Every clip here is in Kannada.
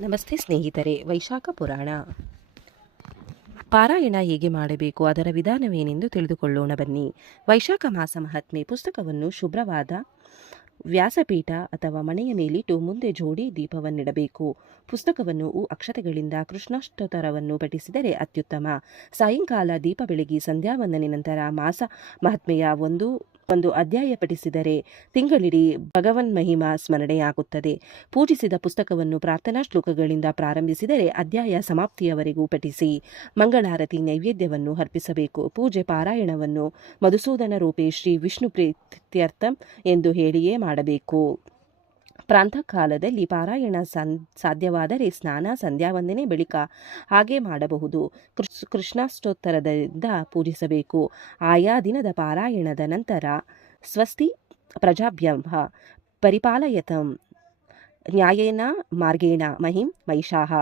ನಮಸ್ತೆ ಸ್ನೇಹಿತರೆ. ವೈಶಾಖ ಪುರಾಣ ಪಾರಾಯಣ ಹೇಗೆ ಮಾಡಬೇಕು, ಅದರ ವಿಧಾನವೇನೆಂದು ತಿಳಿದುಕೊಳ್ಳೋಣ ಬನ್ನಿ. ವೈಶಾಖ ಮಾಸ ಮಹಾತ್ಮೆ ಪುಸ್ತಕವನ್ನು ಶುಭ್ರವಾದ ವ್ಯಾಸಪೀಠ ಅಥವಾ ಮಣೆಯ ಮೇಲಿಟ್ಟು ಮುಂದೆ ಜೋಡಿ ದೀಪವನ್ನಿಡಬೇಕು. ಪುಸ್ತಕವನ್ನು ಅಕ್ಷತೆಗಳಿಂದ ಕೃಷ್ಣಾಷ್ಟೋತ್ತರವನ್ನು ಪಠಿಸಿದರೆ ಅತ್ಯುತ್ತಮ. ಸಾಯಂಕಾಲ ದೀಪ ಬೆಳಗಿ ಸಂಧ್ಯಾವಂದನೆ ನಂತರ ಮಾಸ ಮಹಾತ್ಮೆಯ ಒಂದು ಅಧ್ಯಾಯ ಪಠಿಸಿದರೆ ತಿಂಗಳಿಡೀ ಭಗವನ್ ಮಹಿಮಾ ಸ್ಮರಣೆಯಾಗುತ್ತದೆ. ಪೂಜಿಸಿದ ಪುಸ್ತಕವನ್ನು ಪ್ರಾರ್ಥನಾ ಶ್ಲೋಕಗಳಿಂದ ಪ್ರಾರಂಭಿಸಿದರೆ ಅಧ್ಯಾಯ ಸಮಾಪ್ತಿಯವರೆಗೂ ಪಠಿಸಿ ಮಂಗಳಾರತಿ ನೈವೇದ್ಯವನ್ನು ಅರ್ಪಿಸಬೇಕು. ಪೂಜೆ ಪಾರಾಯಣವನ್ನು ಮಧುಸೂದನ ರೂಪೇ ಶ್ರೀ ವಿಷ್ಣು ಪ್ರೀತ್ಯರ್ಥಂ ಎಂದು ಹೇಳಿಯೇ ಮಾಡಬೇಕು. ಪ್ರಾಂತಃ ಕಾಲದಲ್ಲಿ ಪಾರಾಯಣ ಸಾಧ್ಯವಾದರೆ ಸ್ನಾನ ಸಂಧ್ಯಾವಂದನೆ ಬಳಿಕ ಹಾಗೆ ಮಾಡಬಹುದು. ಕೃಷ್ಣಾಷ್ಟೋತ್ತರದಿಂದ ಪೂಜಿಸಬೇಕು. ಆಯಾ ದಿನದ ಪಾರಾಯಣದ ನಂತರ ಸ್ವಸ್ತಿ ಪ್ರಜಾಭ್ಯಂ ಪರಿಪಾಲಯತಂ ನ್ಯಾಯೇನ ಮಾರ್ಗೇಣ ಮಹಿಂ ಮಹಿಷಾಃ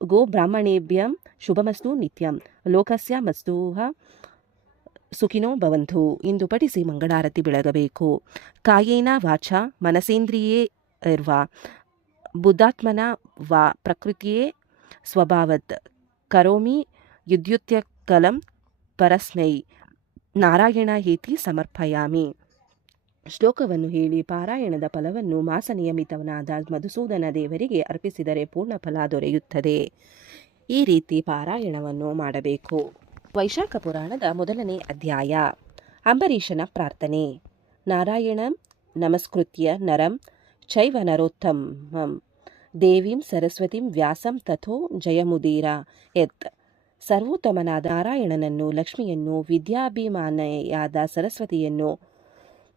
ಗೋ ಬ್ರಾಹ್ಮಣೇಭ್ಯಂ ಶುಭಮಸ್ತು ನಿತ್ಯಂ ಲೋಕಸ್ಯ ಮಸ್ತೂಹ ಸುಖಿನೋ ಭವಂತು ಎಂದು ಪಠಿಸಿ ಮಂಗಳಾರತಿ ಬೆಳಗಬೇಕು. ಕಾಯೇನ ವಾಚ ಮನಸೇಂದ್ರಿಯೇ ಇರ್ವಾ ಬುದ್ಧಾತ್ಮನ ವಾ ಪ್ರಕೃತಿಯೇ ಸ್ವಭಾವತ್ ಕರೋಮಿ ಯುದ್ಯುತ್ಯಕಲಂ ಪರಸ್ಮೈ ನಾರಾಯಣ ಹೇತಿ ಸಮರ್ಪಯಾಮಿ. ಶ್ಲೋಕವನ್ನು ಹೇಳಿ ಪಾರಾಯಣದ ಫಲವನ್ನು ಮಾಸ ನಿಯಮಿತವನಾದ ಮಧುಸೂದನ ದೇವರಿಗೆ ಅರ್ಪಿಸಿದರೆ ಪೂರ್ಣ ಫಲ ದೊರೆಯುತ್ತದೆ. ಈ ರೀತಿ ಪಾರಾಯಣವನ್ನು ಮಾಡಬೇಕು. ವೈಶಾಖ ಪುರಾಣದ ಮೊದಲನೇ ಅಧ್ಯಾಯ. ಅಂಬರೀಷನ ಪ್ರಾರ್ಥನೆ. ನಾರಾಯಣಂ ನಮಸ್ಕೃತ್ಯ ನರಂ ಚೈವ ನರೋತ್ತಮಂ ದೇವೀಂ ಸರಸ್ವತಿಂ ವ್ಯಾಸಂ ತಥೋ ಜಯಮುದೀರ ಯತ್. ಸರ್ವೋತ್ತಮನಾದ ನಾರಾಯಣನನ್ನು, ಲಕ್ಷ್ಮಿಯನ್ನು, ವಿದ್ಯಾಭಿಮಾನೆಯಾದ ಸರಸ್ವತಿಯನ್ನು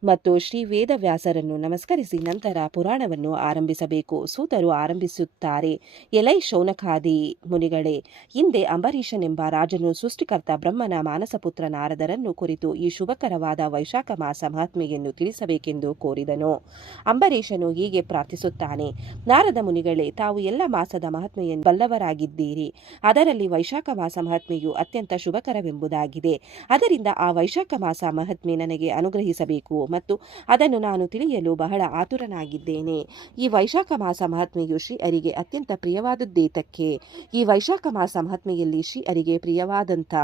ಮತ್ತು ಶ್ರೀ ವೇದವ್ಯಾಸರನ್ನು ನಮಸ್ಕರಿಸಿ ನಂತರ ಪುರಾಣವನ್ನು ಆರಂಭಿಸಬೇಕು. ಸೂತರು ಆರಂಭಿಸುತ್ತಾರೆ. ಎಲೈ ಶೌನಕಾದಿ ಮುನಿಗಳೇ, ಹಿಂದೆ ಅಂಬರೀಷನೆಂಬ ರಾಜನು ಸೃಷ್ಟಿಕರ್ತ ಬ್ರಹ್ಮನ ಮಾನಸಪುತ್ರ ನಾರದರನ್ನು ಕುರಿತು ಈ ಶುಭಕರವಾದ ವೈಶಾಖ ಮಾಸ ಮಹಾತ್ಮೆಯನ್ನು ತಿಳಿಸಬೇಕೆಂದು ಕೋರಿದನು. ಅಂಬರೀಷನು ಹೀಗೆ ಪ್ರಾರ್ಥಿಸುತ್ತಾನೆ. ನಾರದ ಮುನಿಗಳೇ, ತಾವು ಎಲ್ಲ ಮಾಸದ ಮಹಾತ್ಮೆಯನ್ನು ಬಲ್ಲವರಾಗಿದ್ದೀರಿ. ಅದರಲ್ಲಿ ವೈಶಾಖ ಮಾಸ ಮಹಾತ್ಮೆಯು ಅತ್ಯಂತ ಶುಭಕರವೆಂಬುದಾಗಿದೆ. ಅದರಿಂದ ಆ ವೈಶಾಖ ಮಾಸ ಮಹಾತ್ಮೆ ನನಗೆ ಅನುಗ್ರಹಿಸಬೇಕು ಮತ್ತು ಅದನ್ನು ನಾನು ತಿಳಿಯಲು ಬಹಳ ಆತುರನಾಗಿದ್ದೇನೆ. ಈ ವೈಶಾಖ ಮಾಸ ಮಹಾತ್ಮೆಯು ಶ್ರೀ ಹರಿಗೆ ಅತ್ಯಂತ ಪ್ರಿಯವಾದದ್ದೇತಕ್ಕೆ? ಈ ವೈಶಾಖ ಮಾಸ ಮಹಾತ್ಮೆಯಲ್ಲಿ ಶ್ರೀ ಹರಿಗೆ ಪ್ರಿಯವಾದಂಥ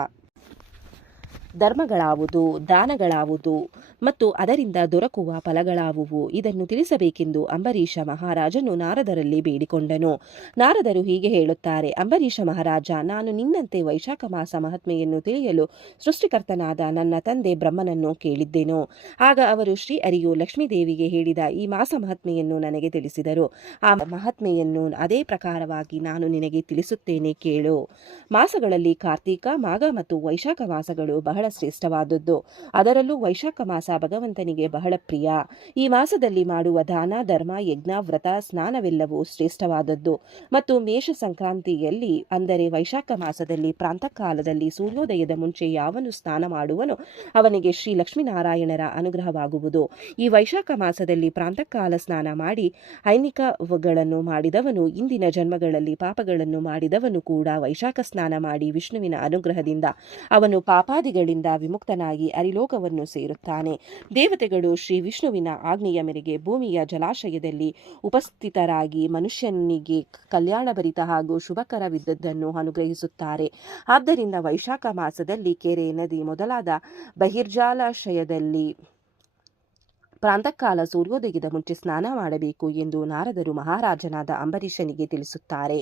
ಧರ್ಮಗಳಾವುದು, ದಾನಗಳಾವುದು ಮತ್ತು ಅದರಿಂದ ದೊರಕುವ ಫಲಗಳಾವುವು? ಇದನ್ನು ತಿಳಿಸಬೇಕೆಂದು ಅಂಬರೀಷ ಮಹಾರಾಜನು ನಾರದರಲ್ಲಿ ಬೇಡಿಕೊಂಡನು. ನಾರದರು ಹೀಗೆ ಹೇಳುತ್ತಾರೆ. ಅಂಬರೀಷ ಮಹಾರಾಜ, ನಾನು ನಿನ್ನಂತೆ ವೈಶಾಖ ಮಾಸ ಮಹಾತ್ಮೆಯನ್ನು ತಿಳಿಯಲು ಸೃಷ್ಟಿಕರ್ತನಾದ ನನ್ನ ತಂದೆ ಬ್ರಹ್ಮನನ್ನು ಕೇಳಿದ್ದೆನು. ಆಗ ಅವರು ಶ್ರೀ ಹರಿಯು ಲಕ್ಷ್ಮೀದೇವಿಗೆ ಹೇಳಿದ ಈ ಮಾಸ ಮಹಾತ್ಮೆಯನ್ನು ನನಗೆ ತಿಳಿಸಿದರು. ಆ ಮಹಾತ್ಮೆಯನ್ನು ಅದೇ ಪ್ರಕಾರವಾಗಿ ನಾನು ನಿನಗೆ ತಿಳಿಸುತ್ತೇನೆ, ಕೇಳು. ಮಾಸಗಳಲ್ಲಿ ಕಾರ್ತೀಕ, ಮಾಘ ಮತ್ತು ವೈಶಾಖ ಮಾಸಗಳು ಬಹಳ ಶ್ರೇಷ್ಠವಾದದ್ದು. ಅದರಲ್ಲೂ ವೈಶಾಖ ಮಾಸ ಭಗವಂತನಿಗೆ ಬಹಳ ಪ್ರಿಯ. ಈ ಮಾಸದಲ್ಲಿ ಮಾಡುವ ದಾನ, ಧರ್ಮ, ಯಜ್ಞ, ವ್ರತ, ಸ್ನಾನವೆಲ್ಲವೂ ಶ್ರೇಷ್ಠವಾದದ್ದು. ಮತ್ತು ಮೇಷ ಸಂಕ್ರಾಂತಿಯಲ್ಲಿ ಅಂದರೆ ವೈಶಾಖ ಮಾಸದಲ್ಲಿ ಪ್ರಾಂತಃ ಕಾಲದಲ್ಲಿ ಸೂರ್ಯೋದಯದ ಮುಂಚೆ ಯಾವನು ಸ್ನಾನ ಮಾಡುವನೋ ಅವನಿಗೆ ಶ್ರೀ ಲಕ್ಷ್ಮೀನಾರಾಯಣರ ಅನುಗ್ರಹವಾಗುವುದು. ಈ ವೈಶಾಖ ಮಾಸದಲ್ಲಿ ಪ್ರಾಂತಃ ಕಾಲ ಸ್ನಾನ ಮಾಡಿ ಐನಿಕಗಳನ್ನು ಮಾಡಿದವನು, ಇಂದಿನ ಜನ್ಮಗಳಲ್ಲಿ ಪಾಪಗಳನ್ನು ಮಾಡಿದವನು ಕೂಡ ವೈಶಾಖ ಸ್ನಾನ ಮಾಡಿ ವಿಷ್ಣುವಿನ ಅನುಗ್ರಹದಿಂದ ಅವನು ಪಾಪಾದಿಗಳಿಂದ ವಿಮುಕ್ತನಾಗಿ ಹರಿಲೋಕವನ್ನು ಸೇರುತ್ತಾನೆ. ದೇವತೆಗಳು ಶ್ರೀ ವಿಷ್ಣುವಿನ ಆಜ್ಞೆಯ ಮೇರೆಗೆ ಭೂಮಿಯ ಜಲಾಶಯದಲ್ಲಿ ಉಪಸ್ಥಿತರಾಗಿ ಮನುಷ್ಯನಿಗೆ ಕಲ್ಯಾಣಭರಿತ ಹಾಗೂ ಶುಭಕರವಿದ್ದದ್ದನ್ನು ಅನುಗ್ರಹಿಸುತ್ತಾರೆ. ಆದ್ದರಿಂದ ವೈಶಾಖ ಮಾಸದಲ್ಲಿ ಕೆರೆ, ನದಿ ಮೊದಲಾದ ಬಹಿರ್ಜಲಾಶಯದಲ್ಲಿ ಪ್ರಾಂತಃಕಾಲ ಸೂರ್ಯೋದಯದ ಮುಂಚೆ ಸ್ನಾನ ಮಾಡಬೇಕು ಎಂದು ನಾರದರು ಮಹಾರಾಜನಾದ ಅಂಬರೀಷನಿಗೆ ತಿಳಿಸುತ್ತಾರೆ.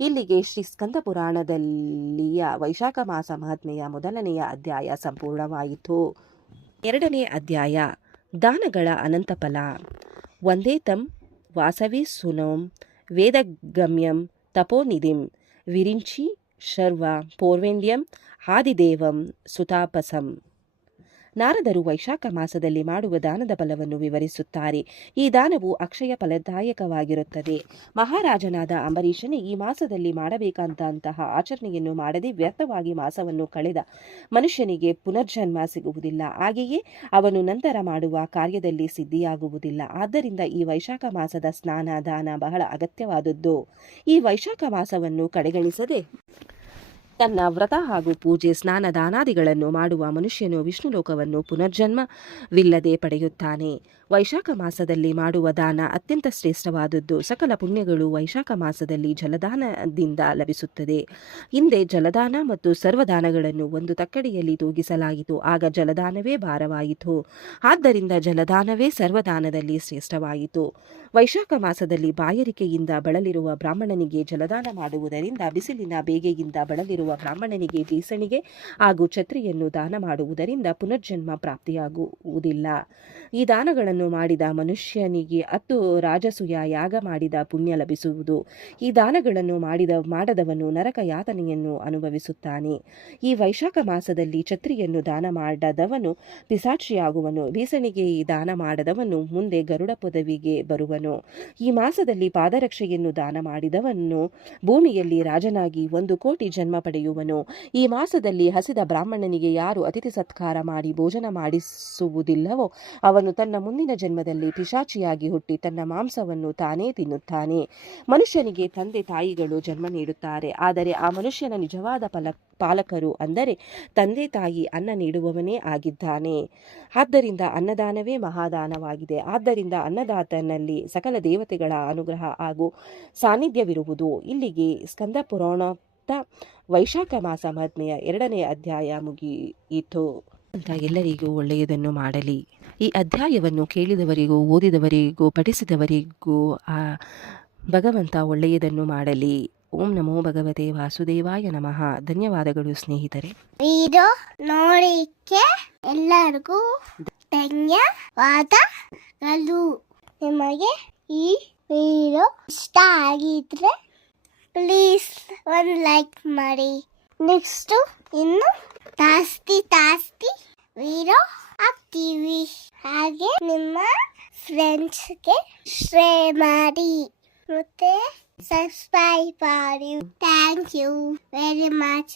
ಇಲ್ಲಿಗೆ ಶ್ರೀ ಸ್ಕಂದ ಪುರಾಣದಲ್ಲಿಯ ವೈಶಾಖ ಮಾಸ ಮಹಾತ್ಮೆಯ ಮೊದಲನೆಯ ಅಧ್ಯಾಯ ಸಂಪೂರ್ಣವಾಯಿತು. ಎರಡನೇ ಅಧ್ಯಾಯ. ದಾನಗಳ ಅನಂತ ಫಲ. ವಂದೇ ತಂ ವಾಸವಿ ಸುನೋಂ ವೇದಗಮ್ಯಂ ತಪೋನಿಧಿಂ ವಿರಿಂಚಿ ಶರ್ವ ಪೌರ್ವೇಂಡ್ಯಂ ಆದಿದೇವಂ ಸುತಾಪಸಂ. ನಾರದರು ವೈಶಾಖ ಮಾಸದಲ್ಲಿ ಮಾಡುವ ದಾನದ ಫಲವನ್ನು ವಿವರಿಸುತ್ತಾರೆ. ಈ ದಾನವು ಅಕ್ಷಯ ಫಲದಾಯಕವಾಗಿರುತ್ತದೆ. ಮಹಾರಾಜನಾದ ಅಂಬರೀಷನೇ ಈ ಮಾಸದಲ್ಲಿ ಮಾಡಬೇಕಂತಹ ಆಚರಣೆಯನ್ನು ಮಾಡದೆ ವ್ಯರ್ಥವಾಗಿ ಮಾಸವನ್ನು ಕಳೆದ ಮನುಷ್ಯನಿಗೆ ಪುನರ್ಜನ್ಮ ಸಿಗುವುದಿಲ್ಲ. ಹಾಗೆಯೇ ಅವನು ನಂತರ ಮಾಡುವ ಕಾರ್ಯದಲ್ಲಿ ಸಿದ್ಧಿಯಾಗುವುದಿಲ್ಲ. ಆದ್ದರಿಂದ ಈ ವೈಶಾಖ ಮಾಸದ ಸ್ನಾನ, ದಾನ ಬಹಳ ಅಗತ್ಯವಾದದ್ದು. ಈ ವೈಶಾಖ ಮಾಸವನ್ನು ಕಡೆಗಣಿಸದೆ ತನ್ನ ವ್ರತ ಹಾಗೂ ಪೂಜೆ ಸ್ನಾನ ದಾನಾದಿಗಳನ್ನು ಮಾಡುವ ಮನುಷ್ಯನು ವಿಷ್ಣು ಲೋಕವನ್ನು ಪುನರ್ಜನ್ಮವಿಲ್ಲದೆ ಪಡೆಯುತ್ತಾನೆ. ವೈಶಾಖ ಮಾಸದಲ್ಲಿ ಮಾಡುವ ದಾನ ಅತ್ಯಂತ ಶ್ರೇಷ್ಠವಾದದ್ದು. ಸಕಲ ಪುಣ್ಯಗಳು ವೈಶಾಖ ಮಾಸದಲ್ಲಿ ಜಲದಾನದಿಂದ ಲಭಿಸುತ್ತದೆ. ಹಿಂದೆ ಜಲದಾನ ಮತ್ತು ಸರ್ವದಾನಗಳನ್ನು ಒಂದು ತಕ್ಕಡಿಯಲ್ಲಿ ತೂಗಿಸಲಾಯಿತು. ಆಗ ಜಲದಾನವೇ ಭಾರವಾಯಿತು. ಆದ್ದರಿಂದ ಜಲದಾನವೇ ಸರ್ವದಾನದಲ್ಲಿ ಶ್ರೇಷ್ಠವಾಯಿತು. ವೈಶಾಖ ಮಾಸದಲ್ಲಿ ಬಾಯಾರಿಕೆಯಿಂದ ಬಳಲಿರುವ ಬ್ರಾಹ್ಮಣನಿಗೆ ಜಲದಾನ ಮಾಡುವುದರಿಂದ, ಬಿಸಿಲಿನ ಬೇಗೆಯಿಂದ ಬಳಲಿರುವ ಬ್ರಾಹ್ಮಣನಿಗೆ ಬೀಸಣಿಗೆ ಹಾಗೂ ಛತ್ರಿಯನ್ನು ದಾನ ಮಾಡುವುದರಿಂದ ಪುನರ್ಜನ್ಮ ಪ್ರಾಪ್ತಿಯಾಗುವುದಿಲ್ಲ. ಈ ದಾನಗಳನ್ನು ಮಾಡಿದ ಮನುಷ್ಯನಿಗೆ 10 ರಾಜಸೂಯ ಯಾಗ ಮಾಡಿದ ಪುಣ್ಯ ಲಭಿಸುವುದು. ಈ ದಾನಗಳನ್ನು ಮಾಡದವನು ನರಕ ಯಾತನೆಯನ್ನು ಅನುಭವಿಸುತ್ತಾನೆ. ಈ ವೈಶಾಖ ಮಾಸದಲ್ಲಿ ಛತ್ರಿಯನ್ನು ದಾನ ಮಾಡದವನು ಪಿಶಾಚಿಯಾಗುವನು. ಬೀಸಣಿಗೆ ದಾನ ಮಾಡದವನು ಮುಂದೆ ಗರುಡ ಪದವಿಗೆ ಬರುವನು. ಈ ಮಾಸದಲ್ಲಿ ಪಾದರಕ್ಷೆಯನ್ನು ದಾನ ಮಾಡಿದವನು ಭೂಮಿಯಲ್ಲಿ ರಾಜನಾಗಿ 1 ಕೋಟಿ ಜನ್ಮ ಪಡೆಯುವನು. ಈ ಮಾಸದಲ್ಲಿ ಹಸಿದ ಬ್ರಾಹ್ಮಣನಿಗೆ ಯಾರು ಅತಿಥಿ ಸತ್ಕಾರ ಮಾಡಿ ಭೋಜನ ಮಾಡಿಸುವುದಿಲ್ಲವೋ ಅವನು ತನ್ನ ಮುಂದಿನ ಜನ್ಮದಲ್ಲಿ ಪಿಶಾಚಿಯಾಗಿ ಹುಟ್ಟಿ ತನ್ನ ಮಾಂಸವನ್ನು ತಾನೇ ತಿನ್ನುತ್ತಾನೆ. ಮನುಷ್ಯನಿಗೆ ತಂದೆ ತಾಯಿಗಳು ಜನ್ಮ ನೀಡುತ್ತಾರೆ, ಆದರೆ ಆ ಮನುಷ್ಯನ ನಿಜವಾದ ಪಾಲಕರು ಅಂದರೆ ತಂದೆ ತಾಯಿ ಅನ್ನ ನೀಡುವವನೇ ಆಗಿದ್ದಾನೆ. ಆದ್ದರಿಂದ ಅನ್ನದಾನವೇ ಮಹಾದಾನವಾಗಿದೆ. ಆದ್ದರಿಂದ ಅನ್ನದಾತನಲ್ಲಿ ಸಕಲ ದೇವತೆಗಳ ಅನುಗ್ರಹ ಹಾಗೂ ಸಾನ್ನಿಧ್ಯವಿರುವುದು. ಇಲ್ಲಿಗೆ ಸ್ಕಂದ ಪುರಾಣ ವೈಶಾಖ ಮಾಸ ಮಹಾತ್ಮೆಯ 2ನೇ ಅಧ್ಯಾಯ ಮುಗಿಯಿತು. ಅಂತ ಎಲ್ಲರಿಗೂ ಒಳ್ಳೆಯದನ್ನು ಮಾಡಲಿ. ಈ ಅಧ್ಯಾಯವನ್ನು ಕೇಳಿದವರಿಗೂ ಓದಿದವರಿಗೂ ಪಠಿಸಿದವರಿಗೂ ಆ ಭಗವಂತ ಒಳ್ಳೆಯದನ್ನು ಮಾಡಲಿ. ಓಂ ನಮೋ ಭಗವತೆ ವಾಸುದೇವಾಯ ನಮಃ. ಧನ್ಯವಾದಗಳು ಸ್ನೇಹಿತರೆ. ವಿಡಿಯೋ ನೋಡಿಕ್ಕೆ ಎಲ್ಲರಿಗೂ ಧನ್ಯವಾದಗಳು. ನಿಮಗೆ ಈ ವಿಡಿಯೋ ಇಷ್ಟ ಆಗಿದ್ರೆ ಪ್ಲೀಸ್ ಒಂದು ಲೈಕ್ ಮಾಡಿ. ನೆಕ್ಸ್ಟ್ ಇನ್ನು ಜಾಸ್ತಿ ವಿಡಿಯೋ ಹಾಕ್ತೀವಿ. ಹಾಗೆ ನಿಮ್ಮ ಫ್ರೆಂಡ್ಸ್ಗೆ ಶೇರ್ ಮಾಡಿ ಮತ್ತೆ ಸಬ್ಸ್ಕ್ರೈಬ್ ಮಾಡಿ. Thank you very much.